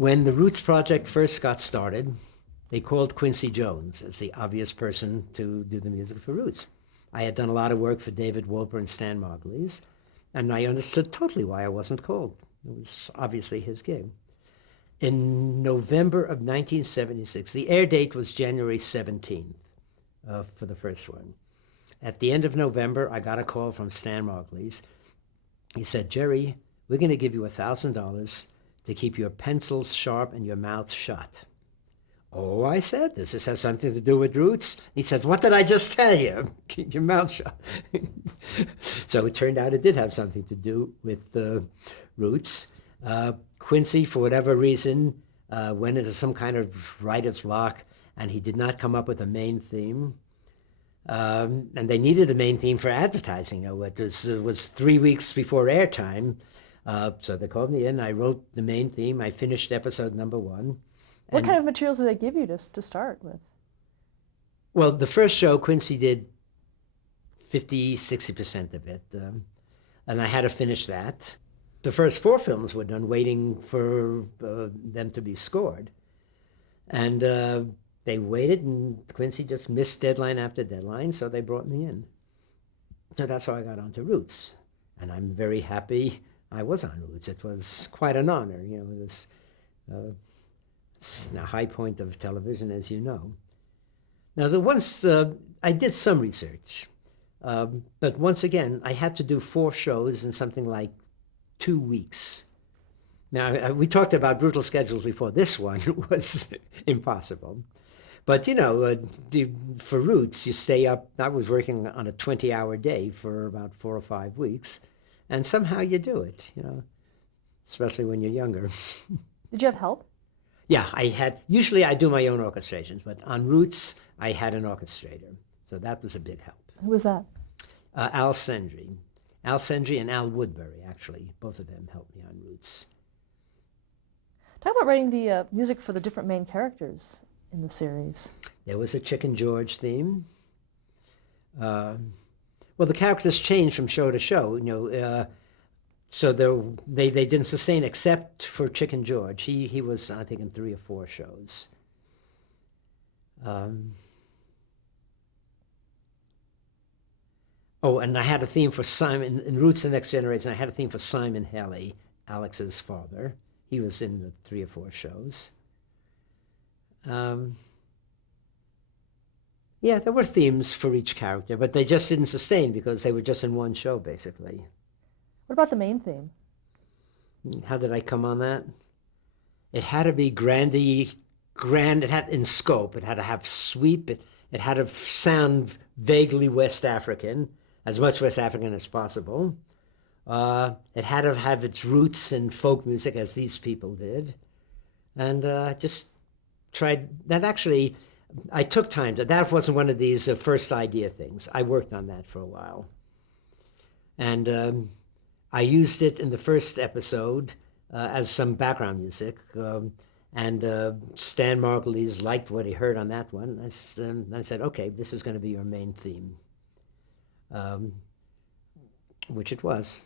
When the Roots project first got started, they called Quincy Jones as the obvious person to do the music for Roots. I had done a lot of work for David Wolper and Stan Margulies, and I understood totally why I wasn't called. It was obviously his gig. In November of 1976, the air date was January 17th for the first one. At the end of November, I got a call from Stan Margulies. He said, "Jerry, we're going to give you $1,000 to keep your pencils sharp and your mouth shut." "Oh," I said, "does this have something to do with Roots?" He said, "What did I just tell you? Keep your mouth shut." So it turned out it did have something to do with Roots. Quincy, for whatever reason, went into some kind of writer's block, and he did not come up with a main theme. And they needed a main theme for advertising. It was 3 weeks before airtime, so they called me in. I wrote the main theme. I finished episode number 1. What kind of materials did they give you to start with? Well, the first show, Quincy did 50-60% of it, and I had to finish that. The first 4 films were done waiting for them to be scored. And they waited, and Quincy just missed deadline after deadline, so they brought me in. So that's how I got onto Roots. And I'm very happy I was on Roots. It was quite an honor. It was it's a high point of television, as you know. Now, I did some research, but once again, I had to do 4 shows in something like 2 weeks. Now, we talked about brutal schedules before. This one was impossible. But, for Roots, you stay up. I was working on a 20-hour day for about 4 or 5 weeks, and somehow you do it, especially when you're younger. Did you have help? Yeah, usually I do my own orchestrations, but on Roots, I had an orchestrator. So that was a big help. Who was that? Al Sendry. Al Sendry and Al Woodbury, actually. Both of them helped me on Roots. Talk about writing the music for the different main characters in the series. There was a Chicken George theme. Well, the characters changed from show to show, so they didn't sustain except for Chicken George. He was, I think, in 3 or 4 shows. And I had a theme for Simon, in Roots the Next Generation, I had a theme for Simon Haley, Alex's father. He was in the 3 or 4 shows. Yeah, there were themes for each character, but they just didn't sustain because they were just in one show, basically. What about the main theme? How did I come on that? It had to be grand. It had in scope. It had to have sweep. It had to sound vaguely West African, as much West African as possible. It had to have its roots in folk music, as these people did. And just tried that. Actually, I took time to. That wasn't one of these first idea things. I worked on that for a while. And I used it in the first episode as some background music. And Stan Margulies liked what he heard on that one. I said, okay, this is going to be your main theme, which it was.